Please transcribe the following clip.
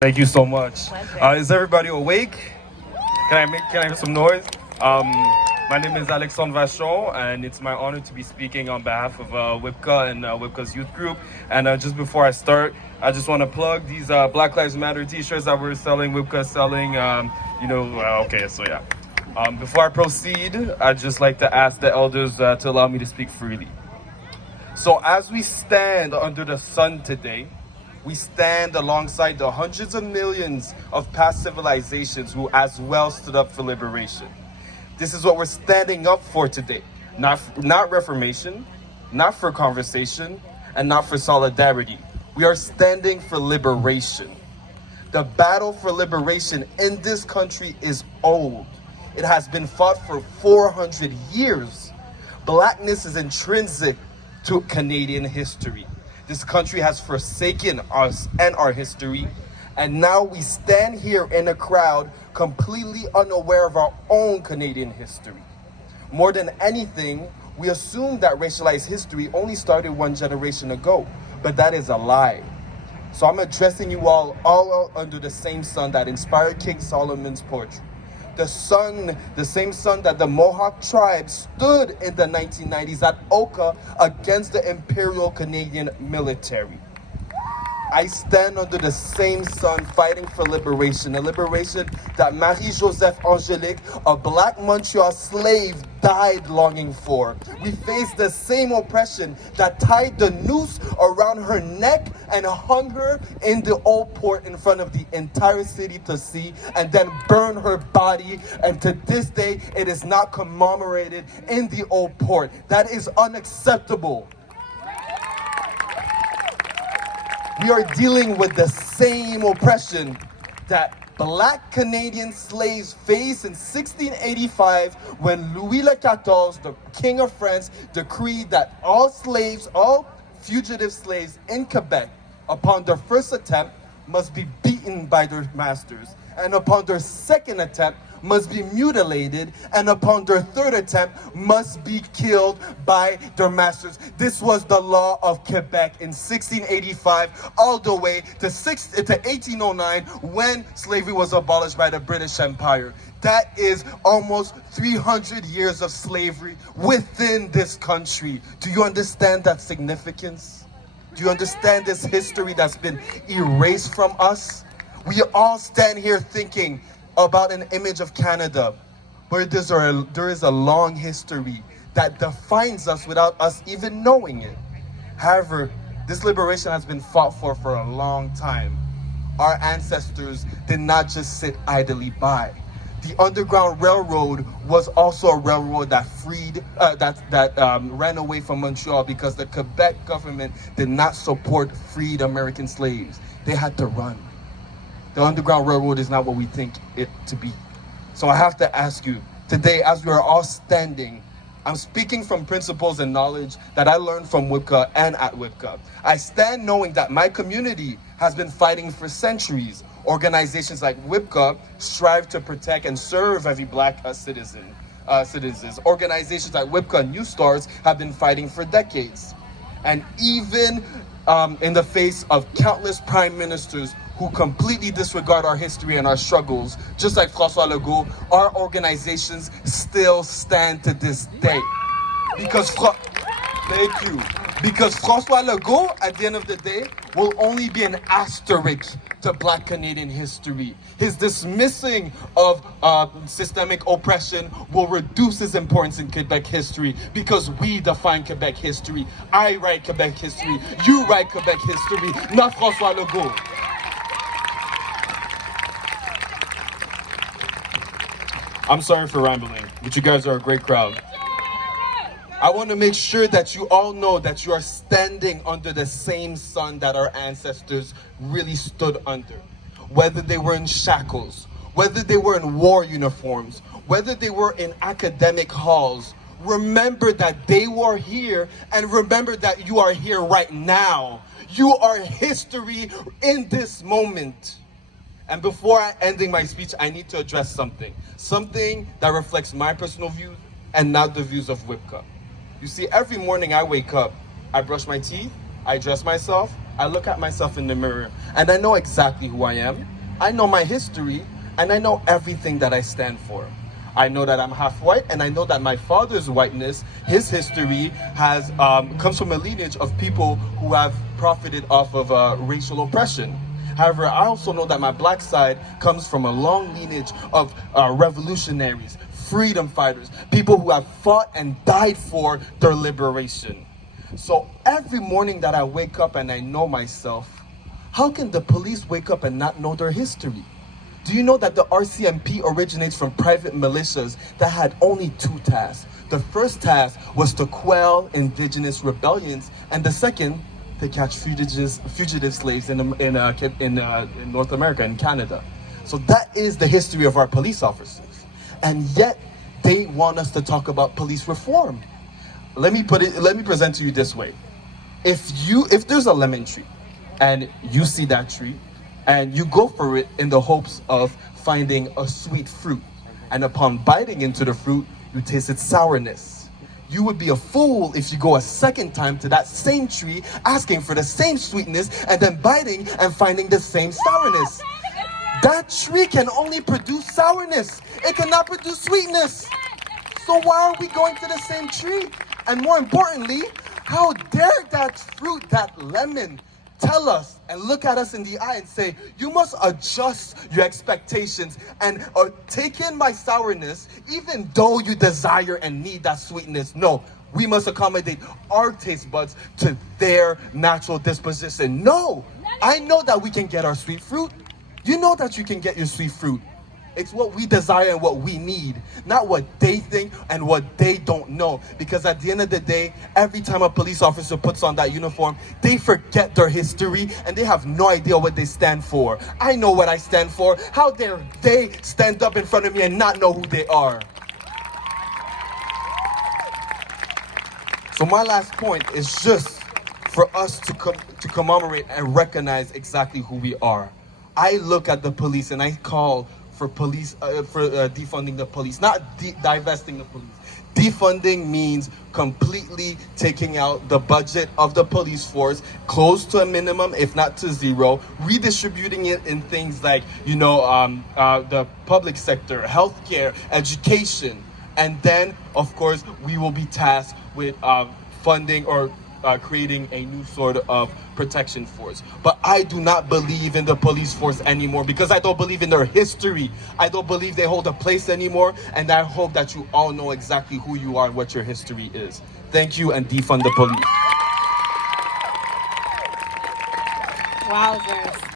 Thank you so much. Is everybody awake? Can I have some noise? My name is Alexandre Vachon, and it's my honor to be speaking on behalf of WIBCA and WIBCA's youth group. And just before I start, I just want to plug these Black Lives Matter T-shirts that we're selling. WIBCA is selling. Before I proceed, I'd just like to ask the elders to allow me to speak freely. So as we stand under the sun today, we stand alongside the hundreds of millions of past civilizations who as well stood up for liberation. This is what we're standing up for today. Not reformation, not for conversation, and not for solidarity. We are standing for liberation. The battle for liberation in this country is old. It has been fought for 400 years. Blackness is intrinsic to Canadian history. This country has forsaken us and our history, and now we stand here in a crowd completely unaware of our own Canadian history. More than anything, we assume that racialized history only started one generation ago, but that is a lie. So I'm addressing you all under the same sun that inspired King Solomon's poetry. The same sun that the Mohawk tribe stood in the 1990s at Oka against the Imperial Canadian military. I stand under the same sun fighting for liberation, a liberation that Marie-Joseph Angélique, a black Montreal slave, died longing for. We face the same oppression that tied the noose around her neck and hung her in the old port in front of the entire city to see, and then burned her body, and to this day it is not commemorated in the old port. That is unacceptable. We are dealing with the same oppression that Black Canadian slaves faced in 1685 when Louis XIV, the King of France, decreed that all fugitive slaves in Quebec, upon their first attempt, must be beaten by their masters, and upon their second attempt, must be mutilated, and upon their third attempt must be killed by their masters. This was the law of Quebec in 1685 all the way to 1809 when slavery was abolished by the British Empire. That is almost 300 years of slavery within this country. Do you understand that significance? Do you understand this history that's been erased from us? We all stand here thinking about an image of Canada, but there is a long history that defines us without us even knowing it. However, this liberation has been fought for a long time. Our ancestors did not just sit idly by. The Underground Railroad was also a railroad that ran away from Montreal because the Quebec government did not support freed American slaves. They had to run. The Underground Railroad is not what we think it to be. So I have to ask you, today as we are all standing, I'm speaking from principles and knowledge that I learned from WIBCA and at WIBCA. I stand knowing that my community has been fighting for centuries. Organizations like WIBCA strive to protect and serve every black citizens. Organizations like WIBCA and New Stars have been fighting for decades. And even in the face of countless prime ministers who completely disregard our history and our struggles, just like François Legault, our organizations still stand to this day. Because François Legault, at the end of the day, will only be an asterisk to Black Canadian history. His dismissing of systemic oppression will reduce his importance in Quebec history because we define Quebec history. I write Quebec history. You write Quebec history, not François Legault. I'm sorry for rambling, but you guys are a great crowd. I want to make sure that you all know that you are standing under the same sun that our ancestors really stood under. Whether they were in shackles, whether they were in war uniforms, whether they were in academic halls, remember that they were here, and remember that you are here right now. You are history in this moment. And before ending my speech, I need to address something that reflects my personal views and not the views of WIBCA. You see, every morning I wake up, I brush my teeth, I dress myself, I look at myself in the mirror and I know exactly who I am. I know my history and I know everything that I stand for. I know that I'm half white, and I know that my father's whiteness, his history, has comes from a lineage of people who have profited off of racial oppression. However, I also know that my black side comes from a long lineage of revolutionaries, freedom fighters, people who have fought and died for their liberation. So every morning that I wake up and I know myself, how can the police wake up and not know their history? Do you know that the RCMP originates from private militias that had only two tasks? The first task was to quell indigenous rebellions, and the second, to catch fugitive slaves in North America, in Canada. So that is the history of our police officers. And yet, they want us to talk about police reform. Let me present to you this way. If there's a lemon tree, and you see that tree, and you go for it in the hopes of finding a sweet fruit, and upon biting into the fruit, you taste its sourness. You would be a fool if you go a second time to that same tree, asking for the same sweetness, and then biting and finding the same sourness. That tree can only produce sourness. It cannot produce sweetness. So why are we going to the same tree? And more importantly, how dare that fruit, that lemon, tell us and look at us in the eye and say, you must adjust your expectations and take in my sourness, even though you desire and need that sweetness. No, we must accommodate our taste buds to their natural disposition. No, I know that we can get our sweet fruit. You know that you can get your sweet fruit. It's what we desire and what we need, not what they think and what they don't know. Because at the end of the day, every time a police officer puts on that uniform, they forget their history and they have no idea what they stand for. I know what I stand for. How dare they stand up in front of me and not know who they are? So my last point is just for us to commemorate and recognize exactly who we are. I look at the police and I call for defunding the police, not divesting the police. Defunding means completely taking out the budget of the police force close to a minimum, if not to zero, redistributing it in things like, the public sector, healthcare, education. And then, of course, we will be tasked with funding or creating a new sort of protection force. But I do not believe in the police force anymore because I don't believe in their history. I don't believe they hold a place anymore, and I hope that you all know exactly who you are and what your history is. Thank you, and defund the police. Wowzers.